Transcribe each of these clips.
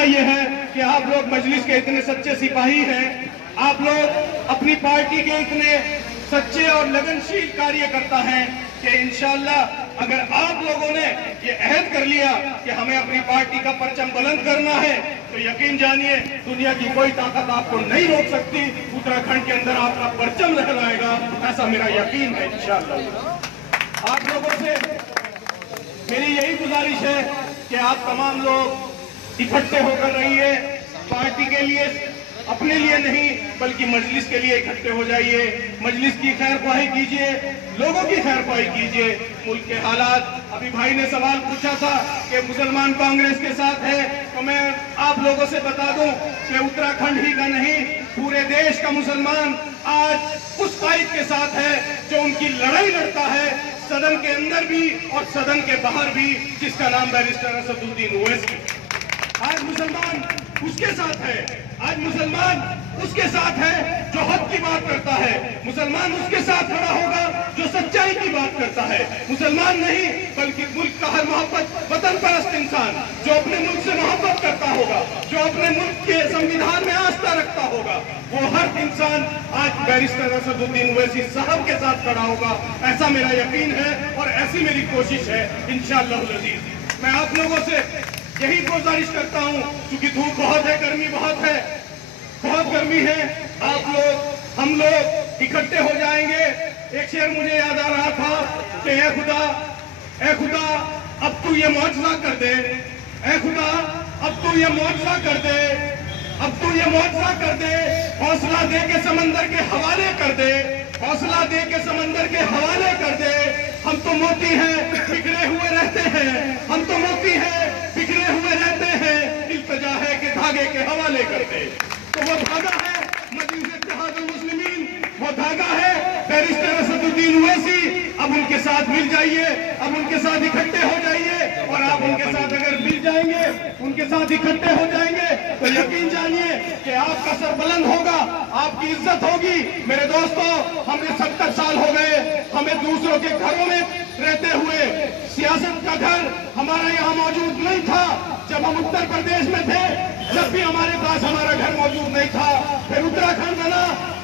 मानना यह है कि आप लोग मजलिस के इतने सच्चे सिपाही हैं, आप लोग अपनी पार्टी के इतने सच्चे और लगनशील कार्यकर्ता हैं कि इंशाअल्लाह अगर आप लोगों ने ये अहद कर लिया कि हमें अपनी पार्टी का परचम बुलंद करना है, तो यकीन जानिए दुनिया की कोई ताकत आपको नहीं रोक सकती। उत्तराखंड के अंदर आपका परचम लहराएगा, ऐसा मेरा यकीन है इंशाअल्लाह। आप लोगों से मेरी यही गुजारिश है कि आप तमाम लोग इकट्ठे होकर रहिए, पार्टी के लिए, अपने लिए नहीं बल्कि मजलिस के लिए इकट्ठे हो जाइए, मजलिस की खैर ख्वाही कीजिए, लोगों की खैर ख्वाही कीजिए। मुल्क के हालात, अभी भाई ने सवाल पूछा था कि मुसलमान कांग्रेस के साथ है, तो मैं आप लोगों से बता दूं कि उत्तराखंड ही का नहीं पूरे देश का मुसलमान आज उस कायद के साथ है जो उनकी लड़ाई लड़ता है, सदन के अंदर भी और सदन के बाहर भी, जिसका नाम बैरिस्टर असदुद्दीन ओवैसी। आज मुसलमान उसके साथ है, आज मुसलमान उसके साथ है जो हक की बात करता है, मुसलमान उसके साथ खड़ा होगा जो सच्चाई की बात करता है। मुसलमान नहीं बल्कि मुल्क का हर मोहब्बत, वतन परस्त इंसान जो अपने मुल्क से मोहब्बत करता होगा, जो अपने मुल्क के संविधान में आस्था रखता होगा, वो हर इंसान आज बैरिस्टर असदुद्दीन ओवैसी साहब के साथ खड़ा होगा, ऐसा मेरा यकीन है और ऐसी मेरी कोशिश है इंशाअल्लाह अज़ीज़। मैं आप लोगों से यही गुजारिश करता हूं, क्योंकि धूप बहुत है, गर्मी बहुत है, बहुत गर्मी है, आप लोग, हम लोग इकट्ठे हो जाएंगे। एक शेर मुझे याद आ रहा था कि ए खुदा अब तू ये मौजज़ा कर दे, ए खुदा अब तू ये मौजज़ा कर दे, अब तू ये मौजज़ा कर दे, हौसला दे के समंदर के हवाले कर दे, हौसला दे के समंदर के हवाले कर दे। हम तो मोती हैं बिखरे हुए रहते हैं, हम तो मोती हैं बिखरे हुए रहते हैं, इल्तिजा है कि धागे के हवाले कर दे। तो वो धागा है मजलिस इत्तेहादुल मुस्लिमीन, वो धागा है बैरिस्टर असदुद्दीन ओवैसी। अब उनके साथ मिल जाइए, अब उनके साथ इकट्ठे हो जाइए, और आप उनके साथ अगर मिल जाएंगे, उनके साथ इकट्ठे हो जाएंगे तो यकीन जानिए कि आपका सर बुलंद होगा, आपकी इज्जत होगी। मेरे दोस्तों, हमें 70 साल हो गए, हमें दूसरों के घरों में रहते हुए, सियासत का घर हमारा यहाँ मौजूद नहीं था। जब हम उत्तर प्रदेश में थे जब भी हमारे पास हमारा घर मौजूद नहीं था, फिर उत्तराखंड बना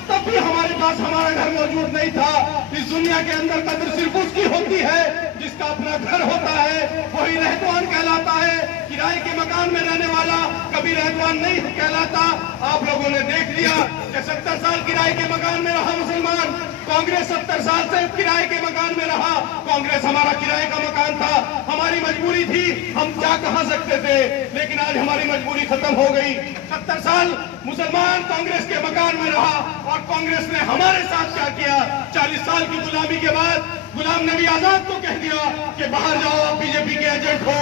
तब भी हमारे पास हमारा घर मौजूद नहीं था। इस दुनिया के अंदर कदर सिर्फ उसकी होती है जिसका अपना घर होता है, वही रहतवान कहलाता है। किराए के मकान में रहने वाला कभी रहतवान नहीं कहलाता। आप लोगों ने देख लिया कि 70 साल किराए के मकान में रहा मुसलमान, कांग्रेस 70 साल से किराए के मकान में रहा। कांग्रेस हमारा किराए का मकान था, हमारी मजबूरी थी, हम जा कहां सकते थे, लेकिन आज हमारी मजबूरी खत्म हो गई। 70 साल मुसलमान कांग्रेस के मकान में रहा और कांग्रेस ने हमारे साथ क्या किया। 40 साल की गुलामी के बाद गुलाम नबी आजाद को कह दिया कि बाहर जाओ, आप बीजेपी के एजेंट हो।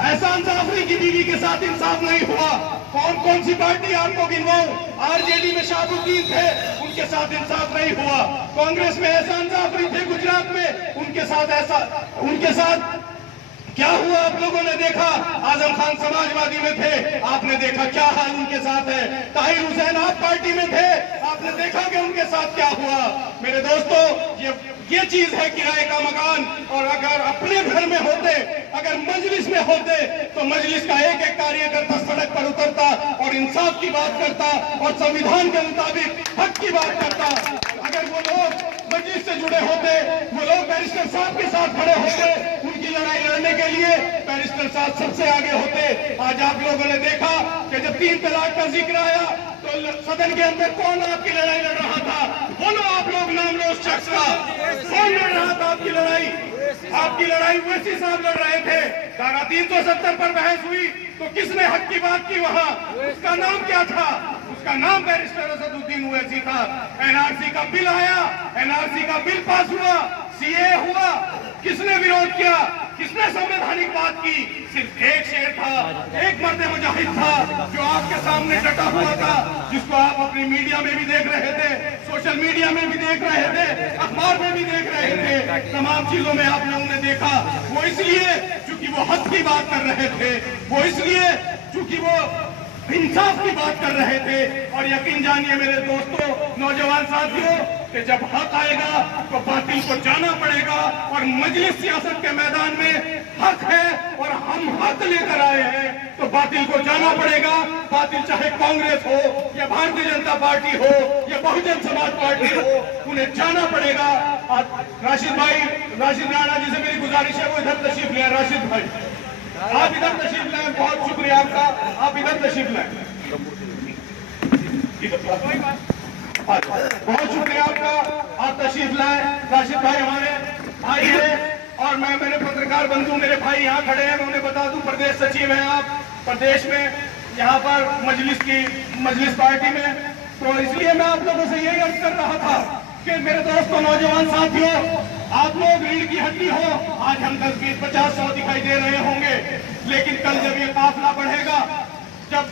एहसान जाफरी की बीवी के साथ इंसाफ नहीं हुआ। कौन कौन सी पार्टी आपको गिनवाऊं, आरजेडी में शहाबुद्दीन थे, उनके साथ इंसाफ नहीं हुआ। कांग्रेस में एहसान जाफरी थे गुजरात में, उनके साथ क्या हुआ आप लोगों ने देखा। आजम खान समाजवादी में थे, आपने देखा क्या हाल उनके साथ है। ताहिर हुसैन आप पार्टी में थे, आपने देखा कि उनके साथ क्या हुआ। मेरे दोस्तों, ये चीज है किराए का मकान। और अगर अपने घर में होते, अगर मजलिस में होते, तो मजलिस का एक एक कार्यकर्ता सड़क पर उतरता और इंसाफ की बात करता और संविधान के मुताबिक हक की बात करता। अगर वो लोग मजलिस से जुड़े होते, वो लोग बैरिस्टर साहब के साथ खड़े होते, उनकी लड़ाई लड़ने के लिए बैरिस्टर साहब सबसे आगे होते। आज आप लोगों ने देखा कि जब 3 तलाक का जिक्र आया तो सदन के अंदर कौन आपकी लड़ाई लड़ रहा था। बोलो आप लोग, नाम लो उस शख्स का, कौन लड़ रहा था आपकी लड़ाई। आपकी लड़ाई ओवैसी साहब लड़ रहे थे। धारा 370 पर बहस हुई तो किसने हक की बात की वहां, उसका नाम क्या था, उसका नाम बैरिस्टर असदुद्दीन ओवैसी था। एनआरसी का बिल आया, एनआरसी का बिल पास हुआ, सीए हुआ, किसने विरोध किया, किसने संवैधानिक बात की। सिर्फ एक शेर था, एक मर्द मुजाहिद था जो आपके सामने डटा हुआ था, जिसको आप अपनी मीडिया में भी देख रहे थे, सोशल मीडिया में भी देख रहे थे, अखबार में भी देख रहे थे, तमाम चीजों में आप लोगों ने देखा। वो इसलिए क्योंकि वो हक की बात कर रहे थे, वो इसलिए क्योंकि वो इंसाफ की बात कर रहे थे। और यकीन जानिए मेरे दोस्तों, नौजवान साथियों, कि जब हक आएगा तो बातिल को जाना पड़ेगा, और मजलिस सियासत के मैदान में हक है और हम हक लेकर आए हैं तो बातिल को जाना पड़ेगा। बातिल चाहे कांग्रेस हो या भारतीय जनता पार्टी हो या बहुजन समाज पार्टी हो, उन्हें जाना पड़ेगा। राशिद राणा जी से मेरी गुजारिश है, वो इधर तशरीफ ले। राशिद भाई आप इधर तशरीफ लाए, बहुत शुक्रिया आपका, आप इधर तशरीफ लाए। बहुत शुक्रिया आपका, आप तशरीफ लाए। राशिद भाई हमारे भाई हैं और मेरे पत्रकार बंधु मेरे भाई यहाँ खड़े हैं। मैं उन्हें बता दूं, प्रदेश सचिव हैं आप प्रदेश में, यहाँ पर मजलिस पार्टी में। तो इसलिए मैं आप लोगों से यही अर्ज कर रहा था कि मेरे दोस्तों, नौजवान साथियों, आप लोग रीढ़ की हड्डी हो। आज हम 10, 20, 50, 100 दिखाई दे रहे होंगे, लेकिन कल जब ये काफिला बढ़ेगा, जब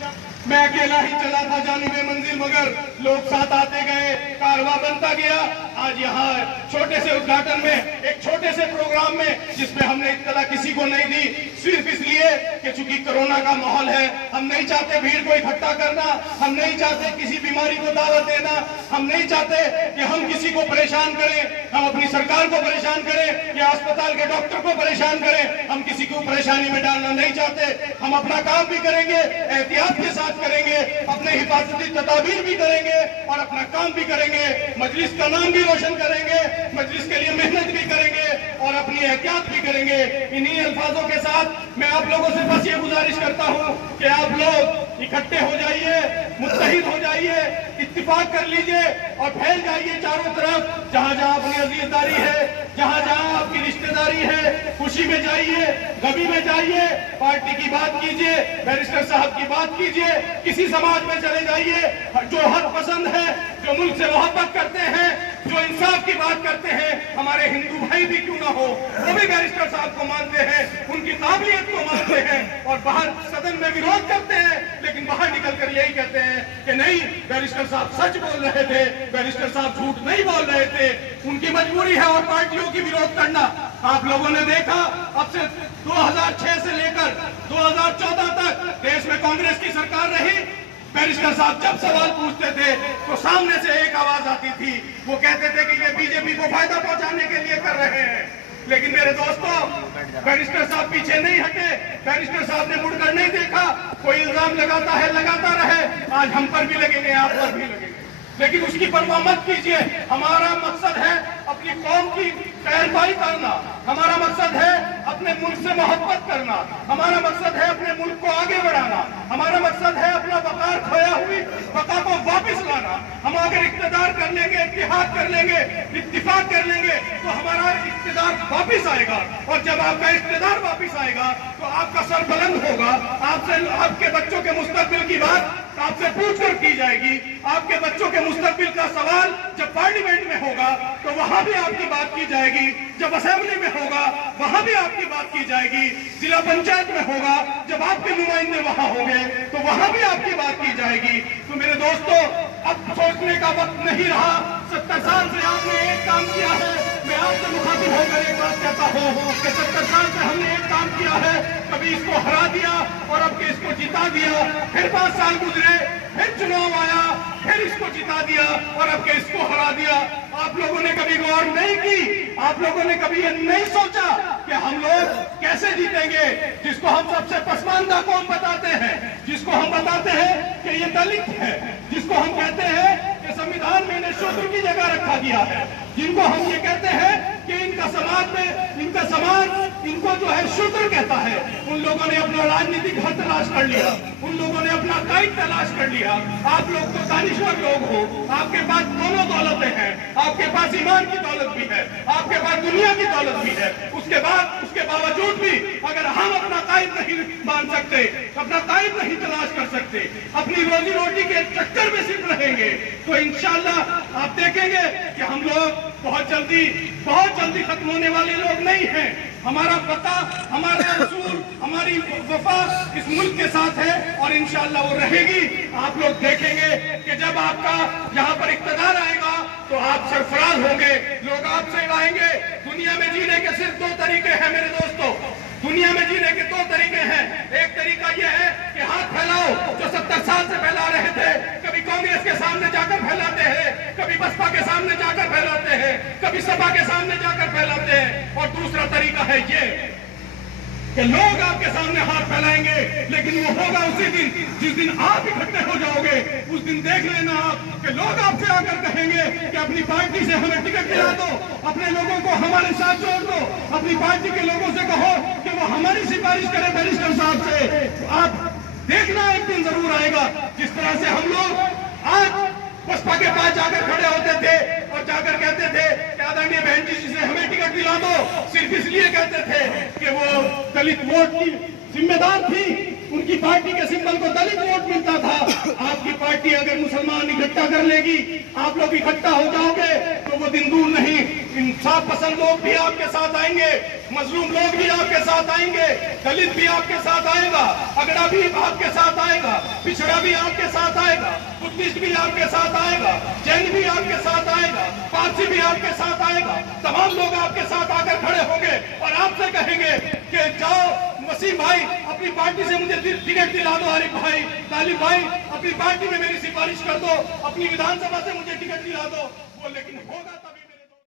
मैं अकेला ही चला था जानिबे मंजिल, मगर लोग साथ आते गए, कारवां बनता गया। आज यहाँ छोटे से उद्घाटन में, एक छोटे से प्रोग्राम में, जिसमें हमने इत्तला किसी को नहीं दी, सिर्फ इसलिए कि चूंकि कोरोना का माहौल है, हम नहीं चाहते भीड़ को इकट्ठा करना, हम नहीं चाहते किसी बीमारी को दावत देना, हम नहीं चाहते कि हम किसी को परेशान करें, हम अपनी सरकार को परेशान करें या अस्पताल के डॉक्टर को परेशान करें। हम किसी को परेशानी में डालना नहीं चाहते। हम अपना काम भी करेंगे, एहतियात के साथ करेंगे, अपने हिफाजती तदाबीर भी करेंगे और अपना काम भी करेंगे, मजलिस का नाम भी रोशन करेंगे, मजलिस के लिए मेहनत भी करेंगे और अपनी एहतियात भी करेंगे। इन्हीं अल्फाजों के साथ मैं आप लोगों से बस ये गुजारिश करता हूँ कि आप लोग इकट्ठे हो जाइए, मुत्तहिद हो जाइए, इत्तिफाक कर लीजिए और फैल जाइए चारों तरफ। जहाँ जहाँ अपनी अजीजदारी है, जहाँ जहाँ आपकी रिश्तेदारी है, खुशी में जाइए, गमी में जाइए, पार्टी की बात कीजिए, बैरिस्टर साहब की बात कीजिए, किसी समाज में चले जाइए, जो हक पसंद है, जो मुल्क से मोहब्बत करते हैं, जो इंसाफ की बात करते हैं, हमारे हिंदू भाई भी क्यों ना हो, वो भी बैरिस्टर साहब को मानते हैं, उनकी काबिलियत को मानते हैं और बाहर सदन में विरोध करते हैं, लेकिन बाहर निकलकर यही कहते हैं कि नहीं, बैरिस्टर साहब सच बोल रहे थे, बैरिस्टर साहब झूठ नहीं बोल रहे थे। उनकी मजबूरी है और पार्टियों की विरोध करना। आप लोगों ने देखा, अब से 2006 से लेकर 2014 तक देश में कांग्रेस की सरकार रही। बैरिस्टर साहब जब सवाल पूछते थे तो सामने से एक आवाज आती थी, वो कहते थे कि ये बीजेपी को फायदा पहुंचाने के लिए कर रहे हैं। लेकिन मेरे दोस्तों, बैरिस्टर साहब पीछे नहीं हटे, बैरिस्टर साहब ने मुड़कर नहीं देखा। कोई इल्जाम लगाता है, लगाता रहे, आज हम पर भी लगेंगे, आप पर भी लगेंगे, लेकिन उसकी परवाह मत कीजिए। हमारा मकसद है अपनी कौम की खैरपाई करना, हमारा मकसद है अपने मुल्क से मोहब्बत करना, हमारा मकसद है अपने मुल्क को आगे बढ़ाना, हमारा मकसद है अपना वकार खोया हुई वकार को वापस लाना। हम अगर इख्तियार कर लेंगे, इत्तेहाद कर लेंगे, इत्तिफाक कर लेंगे तो हमारा इख्तियार वापस आएगा, और जब आपका इख्तियार वापस आएगा तो आपका सर बुलंद होगा। आपसे, आपके बच्चों के मुस्तकबिल की बात आपसे पूछकर की जाएगी। आपके बच्चों के मुस्तकबिल का सवाल जब पार्लियामेंट में होगा तो वहां भी आपकी बात की जाएगी, जब असेंबली में होगा वहां भी आपकी बात की जाएगी, जिला पंचायत में होगा, जब आपके नुमाइंदे वहां होंगे तो वहां भी आपकी बात की जाएगी। तो मेरे दोस्तों, अब सोचने का वक्त नहीं रहा। 70 साल से आपने एक काम किया है। मैं आपसे मुखातिब होकर एक बात कहता हूँ कि 70 साल से हमने एक काम किया है, कभी इसको हरा दिया और अब इसको जिता दिया, फिर 5 साल गुजरे, फिर चुनाव आया, फिर इसको जिता दिया और अब के इसको हरा दिया। आप लोगों ने कभी गौर नहीं की, आप लोगों ने कभी ये नहीं सोचा कि हम लोग कैसे जीतेंगे। जिसको हम सबसे पसमानदा कौम बताते हैं, जिसको हम बताते हैं कि ये दलित है, जिसको हम कहते हैं कि संविधान में इन्हें शूद्र की जगह रखा गया है, जिनको हम ये कहते हैं कि इनका समाज में, इनका समाज इनको जो है शूद्र कहता है, उन लोगों ने अपना राजनीतिक हल तलाश कर लिया, उन लोगों ने अपना कायद तलाश कर लिया। आप लोग तो दानिश्वर लोग हो, आपके पास दोनों दौलतें हैं, आपके पास ईमान की दौलत भी है, आपके पास दुनिया की दौलत भी है। उसके बावजूद भी अगर हम अपना कायद नहीं मान सकते, अपना कायद नहीं तलाश कर सकते, अपनी रोजी रोटी के चक्कर में सिर्फ रहेंगे, तो इंशाल्लाह आप देखेंगे कि हम लोग बहुत जल्दी खत्म होने वाले लोग नहीं हैं। हमारा पता, हमारा उसूल, हमारी वफा इस मुल्क के साथ है और इंशाल्लाह वो रहेगी। आप लोग देखेंगे कि जब आपका यहाँ पर इक़्तिदार आएगा तो आप सरफराज होंगे, लोग आपसे आएंगे। दुनिया में जीने के सिर्फ 2 तरीके हैं मेरे दोस्तों, दुनिया में जीने के 2 तरीके हैं। एक तरीका यह है कि हाथ फैलाओ, जो 70 साल से फैला रहे थे, कभी कांग्रेस के सामने जाकर फैलाते हैं, कभी बसपा के सामने सामने जाकर फैलाते हैं, कभी सभा के सामने जाकर फैलाते हैं। और दूसरा तरीका है ये कि लोग आपके सामने हाथ फैलाएंगे, लेकिन वो होगा उसी दिन जिस दिन आप इकट्ठे हो जाओगे। उस दिन देख लेना आप कि लोग आपसे आकर कहेंगे कि अपनी पार्टी से हमें टिकट दिला दो, अपने लोगों को हमारे साथ जोड़ दो, अपनी पार्टी के लोगों से कहो कि वो हमारी सिफारिश करें बैरिस्टर साहब से। आप देखना एक दिन जरूर आएगा जिस तरह से हम लोग आज बसपा के पास जाकर खड़े होते थे और जाकर कहते थे कि आदरणीय बहन जी से हमें टिकट दिला दो, सिर्फ इसलिए कहते थे कि वो दलित वोट की जिम्मेदार थी, उनकी पार्टी के सिंबल को दलित वोट मिलता था। आपकी पार्टी अगर मुसलमान इकट्ठा कर लेगी, आप लोग इकट्ठा हो जाओगे तो वो दिन दूर नहीं, इंसाफ पसंद लोग भी आपके साथ आएंगे, मजलूम लोग भी आपके साथ आएंगे, दलित भी आपके साथ आएगा, अगड़ा भी आपके साथ आएगा, पिछड़ा भी आपके साथ आएगा, बुद्धिस्ट भी आपके साथ आएगा, जैन भी आपके साथ आएगा, पारसी भी आपके साथ आएगा। तमाम लोग आपके साथ आकर खड़े होंगे और आपसे कहेंगे कि जाओ वसीम भाई अपनी पार्टी से मुझे टिकट दिला दो, आरिफ भाई, तालिब भाई अपनी पार्टी में मेरी सिफारिश कर दो, अपनी विधानसभा से मुझे टिकट दिला दो। वो लेकिन होगा तभी